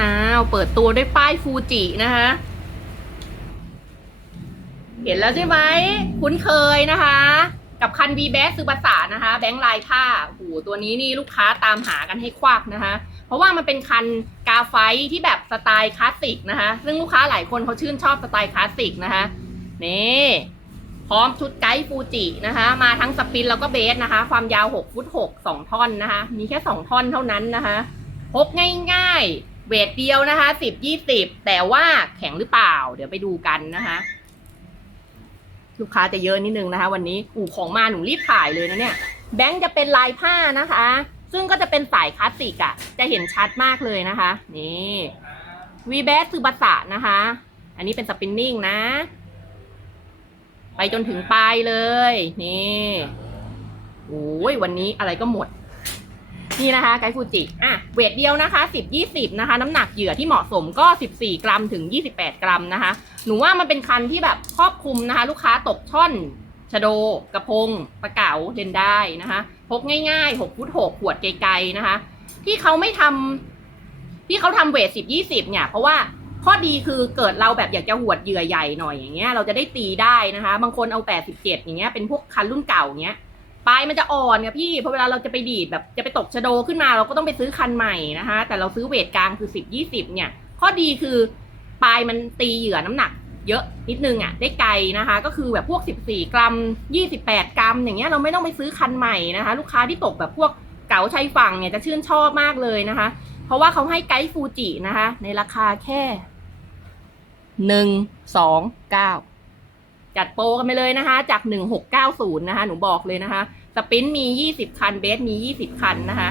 อ้าวเปิดตัวด้วยป้ายฟูจินะคะเห็นแล้วใช่ไหมคุ้นเคยนะคะ กับคัน V b a s ซือภาษานะคะ แบงค์ลายผ้าโอ้โหตัวนี้นี่ลูกค้าตามหากันให้ควักนะคะ เพราะว่ามันเป็นคันกาไฟที่แบบสไตล์คลาสสิกนะคะ ซึ่งลูกค้าหลายคนเขาชื่นชอบสไตล์คลาสสิกนะคะนี่พร้อมชุดไกด์ฟูจินะคะ มาทั้งสปินแล้วก็เบสนะคะ ความยาว6ฟุต6 2 ท่อนนะคะ มีแค่ 2 ท่อนเท่านั้นนะคะพกง่ายๆ เวทเดียวนะคะ10 20แต่ว่าแข็งหรือเปล่า เดี๋ยวไปดูกันนะคะ ลูกค้าจะเยอะนิดนึงนะคะ วันนี้อู่ของมาหนูรีบถ่ายเลยนะเนี่ย แบงค์จะเป็นลายผ้านะคะ ซึ่งก็จะเป็นสายคลาสสิกอะ่ะ จะเห็นชัดมากเลยนะคะ นี่วีแบสคือบัสะนะคะ อันนี้เป็นสปินนิ่งนะ ไปจนถึงปลายเลย นี่โอ้ยวันนี้อะไรก็หมด นี่นะคะไกด์ฟูจิอะเวทเดียวนะคะ 10 20 นะคะ น้ำหนักเหยื่อที่เหมาะสมก็ 14 กรัมถึง 28 กรัมนะคะ หนูว่ามันเป็นคันที่แบบครอบคลุมนะคะ ลูกค้าตกช่อนชะโด กระพงปลาเก๋าเล่นได้นะคะพกง่ายๆ6ฟุต6ขวดไกลๆนะคะ ที่เขาไม่ทำที่เขาทำเวท 10 20 เนี่ย เพราะว่าข้อดีคือเกิดเราแบบอยากจะหวดเหยื่อใหญ่หน่อยอย่างเงี้ยเราจะได้ตีได้นะคะ บางคนเอา 87 อย่างเงี้ยเป็นพวกคันรุ่นเก่าอย่างเงี้ย ปลายมันจะอ่อนไงพี่เพราะเวลาเราจะไปดีดแบบจะไปตกชะโดขึ้นมาเราก็ต้องไปซื้อคันใหม่นะคะ แต่เราซื้อเวทกลางคือสิบยี่สิบเนี่ย ข้อดีคือปลายมันตีเหยื่อน้ำหนัก เยอะนิดนึงอะได้ไกลนะคะ ก็คือแบบพวก 14 กรัม 28 กรัม อย่างเงี้ยเราไม่ต้องไปซื้อคันใหม่นะคะ ลูกค้าที่ตกแบบพวกเก๋าชายฝั่งเนี่ยจะชื่นชอบมากเลยนะคะ เพราะว่าเขาให้ไกด์ฟูจินะคะ ในราคาแค่หนึ่งสองเก้า จัดโปรกันไปเลยนะคะ จาก 1690 นะคะ หนูบอกเลยนะคะ สปินมี 20 คัน เบสมี 20 คันนะคะ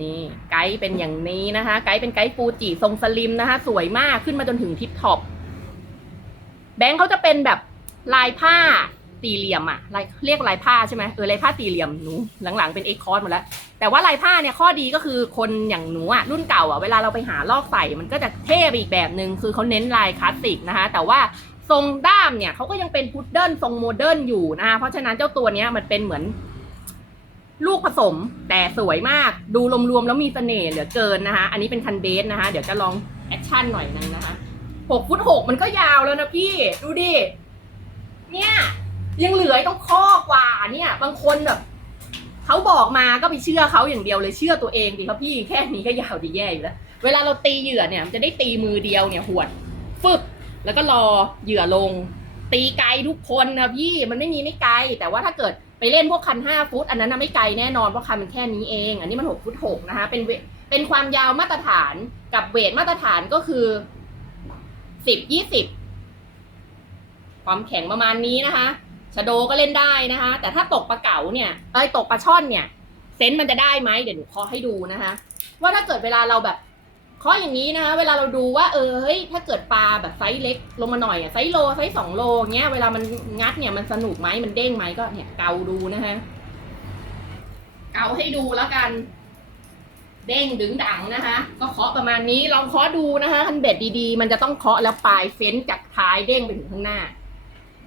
นี่ไกด์เป็นอย่างนี้นะคะ ไกด์เป็นไกด์ฟูจิทรงสลิมนะคะ สวยมากขึ้นมาจนถึงทิปท็อป แบงค์เขาจะเป็นแบบลายผ้าสี่เหลี่ยมอะลายเรียกลายผ้าใช่ไหมเออลายผ้าสี่เหลี่ยมหนูหลังๆเป็นเอ็กคอร์สหมดแล้ว แต่ว่าลายผ้าเนี่ยข้อดีก็คือคนอย่างหนูอะรุ่นเก่าอะเวลาเราไปหาลอกใส่มันก็จะเท่ไปอีกแบบหนึ่งคือเขาเน้นลายคลาสสิกนะคะ แต่ว่า ทรงด้ามเนี่ยเขาก็ยังเป็นพุดเดิลทรงโมเดิร์นอยู่นะคะเพราะฉะนั้นเจ้าตัวเนี้ยมันเป็นเหมือนลูกผสมแต่สวยมากดูรวมๆแล้วมีเสน่ห์เหลือเกินนะคะ อันนี้เป็นคันเบสนะคะ เดี๋ยวจะลองแอคชั่นหน่อยนึงนะคะหกฟุตหกมันก็ยาวแล้วนะพี่ดูดิเนี่ยยังเหลือต้องข้อกว่าเนี่ย บางคนแบบเขาบอกมาก็ไปเชื่อเขาอย่างเดียวเลยเชื่อตัวเองดิครับพี่แค่นี้ก็ยาวดีแย่อยู่แล้ว เวลาเราตีเหยื่อเนี่ยมันจะได้ตีมือเดียวเนี่ยหวดฟึบ แล้วก็รอเหยื่อลง ตีไกลทุกคนนะพี่มันไม่มีไม่ไกล แต่ว่าถ้าเกิดไปเล่นพวกคันห้าฟุต อันนั้นนะไม่ไกลแน่นอนเพราะคันมันแค่นี้เอง อันนี้มันหกฟุตหกนะคะเป็นเวเป็นความยาวมาตรฐานกับเวทมาตรฐานก็คือสิบยี่สิบความแข็งประมาณนี้นะคะชะโดก็เล่นได้นะคะ แต่ถ้าตกปลาเก๋าเนี่ยเอ้ยตกปลาช่อนเนี่ย เซนส์มันจะได้ไหมเดี๋ยวหนูเคาะให้ดูนะคะ ว่าถ้าเกิดเวลาเราแบบ เคาะอย่างนี้นะคะเวลาเราดูว่าเออเฮ้ยถ้าเกิดปลาแบบไซส์เล็กลงมาหน่อยอะไซส์โลไซส์สองโลเงี้ยเวลามันงัดเนี่ยมันสนุกไหมมันเด้งไหมก็เนี่ยเกาดูนะคะเกาให้ดูแล้วกัน เด้งดึงดังนะคะ ก็เคาะประมาณนี้ลองเคาะดูนะคะคันเบ็ดดีๆ มันจะต้องเคาะแล้วปลายเฟ้นจากท้ายเด้งไปถึงข้างหน้า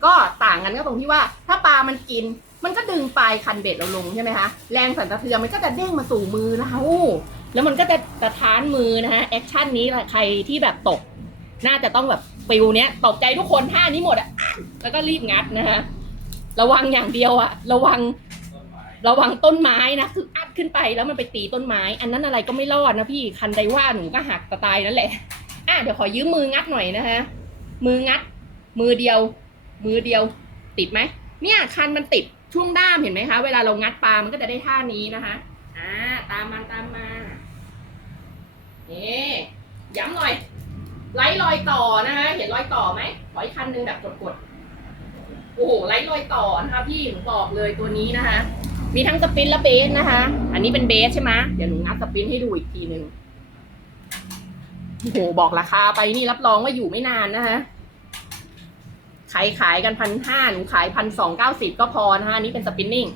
ก็ต่างกันก็ตรงที่ว่า ถ้าปลามันกิน มันก็ดึงปลายคันเบ็ดเราลงใช่ไหมคะแรงสั่นสะเทือนมันก็จะเด้งมาสู่มือเรา แล้วมันก็จะสะท้านมือนะคะแอคชั่นนี้แหละใครที่แบบตก น่าจะต้องแบบฟิลเนี้ยตกใจทุกคนท่านี้หมดอะแล้วก็รีบงัดนะคะระวังอย่างเดียวอะระวังระวังต้นไม้นะคืออัดขึ้นไปแล้วมันไปตีต้นไม้ อันนั้นอะไรก็ไม่รอดนะพี่คันใดว่าหนูก็หักตะตายนั่นแหละอะเดี๋ยวขอยืมมืองัดหน่อยนะคะมืองัด มือเดียว มือเดียว ติดไหมเนี่ยคันมันติดช่วงด้ามเห็นไหมคะ เวลาเรางัดปลามันก็จะได้ท่านี้นะคะอ่าตามมันตามมา นี่ย้ำหน่อย ไล่รอยต่อนะคะ เห็นรอยต่อไหมขออีกคันหนึงแบบกดๆ โอ้โห ไล่รอยต่อนะคะพี่หนูบอกเลยตัวนี้นะคะ มีทั้งสปินและเบสนะคะ อันนี้เป็นเบสใช่ไหมเดี๋ยวหนูงัดสปินให้ดูอีกทีหนึ่งโอ้โห บอกราคาไปนี่รับรองว่าอยู่ไม่นานนะคะขายขายกันพันห้าหนูขายพันสองเก้าสิบก็พอนะคะอันนี้เป็นสปินนิ่ง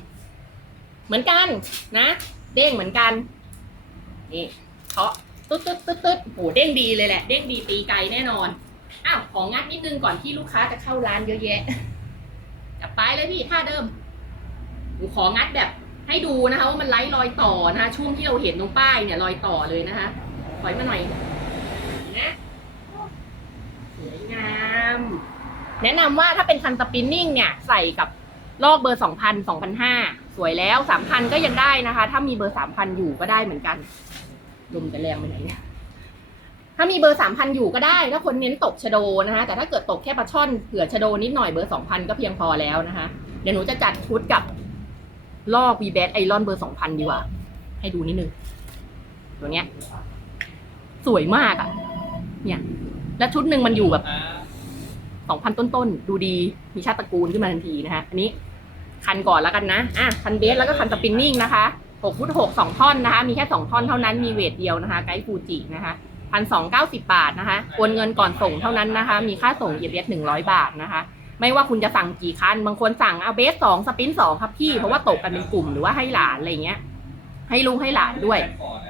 เหมือนกันนะ เด้งเหมือนกัน นี่เคาะ ตึ๊ดตึ๊ดตึ๊ดตึ๊ดโหเด้งดีเลยแหละ เด้งดีตีไกลแน่นอน อ้าวของงัดนิดนึงก่อนที่ลูกค้าจะเข้าร้านเยอะแยะจับไปเลยพี่ท่าเดิมหนูของัดแบบให้ดูนะคะว่ามันไล่รอยต่อนะคะช่วงที่เราเห็นตรงป้ายเนี่ยรอยต่อเลยนะคะถอยมาหน่อยนะสวยงามแนะนำว่าถ้าเป็นคันสปินนิ่งเนี่ยใส่กับลอกเบอร์สองพันสองพันห้าสวยแล้วสามพันก็ยังได้นะคะ ถ้ามีเบอร์สามพันอยู่ก็ได้เหมือนกัน ลมจะแรงไปไหนเนี่ยถ้ามีเบอร์สามพันอยู่ก็ได้ ถ้าคนเน้นตกชะโดนะคะแต่ถ้าเกิดตกแค่ปลาช่อนเผื่อชะโดนิดหน่อยเบอร์สองพันก็เพียงพอแล้วนะคะ เดี๋ยวหนูจะจัดชุดกับลอกวีแบไอรอนเบอร์สองพันดีกว่า ให้ดูนิดนึง ตัวเนี้ย สวยมากอะ่ะ เนี่ย แล้วชุดหนึ่งมันอยู่แบบสองพันต้นๆ ดูดีมีชาติตระกูลขึ้นมาทันทีนะคะอันนี้คันก่อนแล้วกันนะ อะ คันเบสแล้วก็คันสปินนิ่งนะคะ หกฟุตหกสองท่อนนะคะ มีแค่สองท่อนเท่านั้น มีเวทเดียวนะคะ ไกด์ฟูจินะคะพันสองเก้าสิบาทนะคะ โอนเงินก่อนส่งเท่านั้นนะคะ มีค่าส่งเอเบสหนึ่งร้อยบาทนะคะ ไม่ว่าคุณจะสั่งกี่คัน บางคนสั่งเอาเบสสองสปินสองครับพี่ เพราะว่าตกกันเป็นกลุ่มหรือว่าให้หลานอะไรเงี้ย ให้ลุงให้หลานด้วย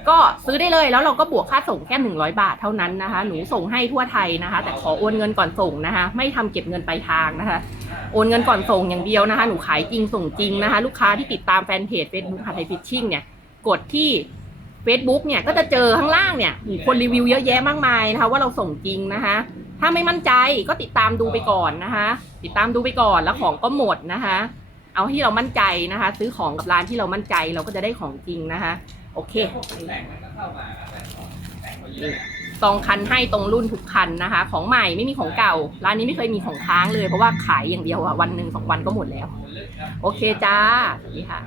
ก็ซื้อได้เลยแล้วเราก็บวกค่าส่งแค่หนึ่งร้อยบาทเท่านั้นนะคะ หนูส่งให้ทั่วไทยนะคะ แต่ขอโอนเงินก่อนส่งนะคะ ไม่ทำเก็บเงินปลายทางนะคะ โอนเงินก่อนส่งอย่างเดียวนะคะ หนูขายจริงส่งจริงนะคะ ลูกค้าที่ติดตามแฟนเพจ Facebook หาไทยฟิชชิ่งเนี่ย กดที่ Facebook เนี่ยก็จะเจอข้างล่างเนี่ยคนรีวิวเยอะแยะมากมายนะคะ ว่าเราส่งจริงนะคะ ถ้าไม่มั่นใจก็ติดตามดูไปก่อนนะคะ ติดตามดูไปก่อนแล้วของก็หมดนะคะ เอาที่เรามั่นใจนะคะ ซื้อของกับร้านที่เรามั่นใจเราก็จะได้ของจริงนะคะ โอเค ซองคันให้ตรงรุ่นทุกคันนะคะ ของใหม่ไม่มีของเก่า ร้านนี้ไม่เคยมีของค้างเลยเพราะว่าขายอย่างเดียวอะวันหนึ่งสองวันก็หมดแล้ว โอเคจ้าสวัสดีค่ะ